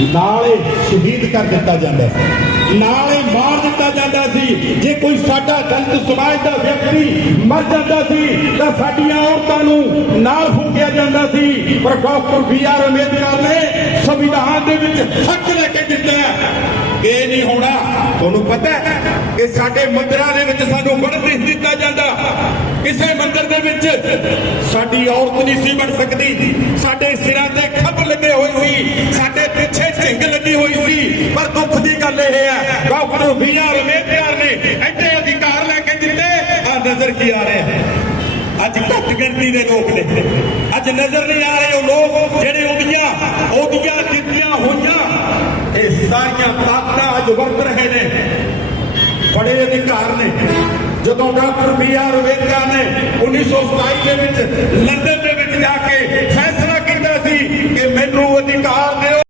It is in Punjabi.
ਨਾਲੇ ਸ਼ਹੀਦ ਕਰ ਦਿੱਤਾ ਜਾਂਦਾ ਸੀ। ਨਾਲੇ ਮਾਰ ਦਿੱਤਾ ਜਾਂਦਾ ਸੀ। ਜੇ ਕੋਈ ਸਾਡਾ ਦਲਿਤ ਸਮਾਜ ਦਾ ਵਿਅਕਤੀ ਮਰ ਜਾਂਦਾ ਸੀ, ਤਾਂ ਸਾਡੀਆਂ ਔਰਤਾਂ ਨੂੰ ਨਾਲ ਫੂਕਿਆ ਜਾਂਦਾ ਸੀ। ਪਰ ਡਾਕਟਰ ਬੀ ਆਰ ਅੰਬੇਦਕਰ ਨੇ ਸੰਵਿਧਾਨ ਦੇ ਵਿੱਚ ਹੱਕ ਲੈ ਕੇ ਦਿੱਤਾ ਇਹ ਨਹੀਂ ਹੋਣਾ। ਤੁਹਾਨੂੰ ਪਤਾ ਹੈ ਕਿ ਸਾਡੇ ਮੰਦਿਰਾਂ ਦੇ ਵਿੱਚ ਸਾਨੂੰ ਵੜ ਨਹੀਂ ਦਿੱਤਾ ਜਾਂਦਾ। ਕਿਸੇ ਮੰਦਿਰ ਦੇ ਵਿੱਚ ਸਾਡੀ ਔਰਤ ਨਹੀਂ ਸੀ ਬਣ ਸਕਦੀ। ਦੀ ਗੱਲ ਇਹ ਡਾਕਟਰ ਬੀ ਅੰਬੇਦਕਰ ਨੇ। ਐਡੇ ਅਧਿਕਾਰ ਲੈ ਕੇ ਦਿੱਤੇ। ਆ ਨਜ਼ਰ ਕੀ ਆ ਰਿਹਾ ਅੱਜ ਘੱਟ ਗਿਣਤੀ ਦੇ ਲੋਕ ਨੇ। ਅੱਜ ਨਜ਼ਰ ਨਹੀਂ ਆ ਰਹੇ ਉਹ ਲੋਕ ਜਿਹੜੇ ਉਹਦੀਆਂ ਉਹਦੀਆਂ ਦਿੱਤੀਆਂ ਹੋਈਆਂ। ਇਹ ਸਾਰੀਆਂ ਤਾਕਤਾਂ ਅੱਜ ਵਰਤ ਰਹੇ ਨੇ। ਬੜੇ ਅਧਿਕਾਰ ਨੇ। ਜਦੋਂ ਡਾਕਟਰ ਬੀ ਆਰ ਅੰਬੇਦਕਰ ਨੇ 1927 ਦੇ ਵਿੱਚ ਲੰਡਨ ਦੇ ਵਿੱਚ ਜਾ ਕੇ ਫੈਸਲਾ ਕੀਤਾ ਸੀ ਕਿ ਮੈਨੂੰ ਅਧਿਕਾਰ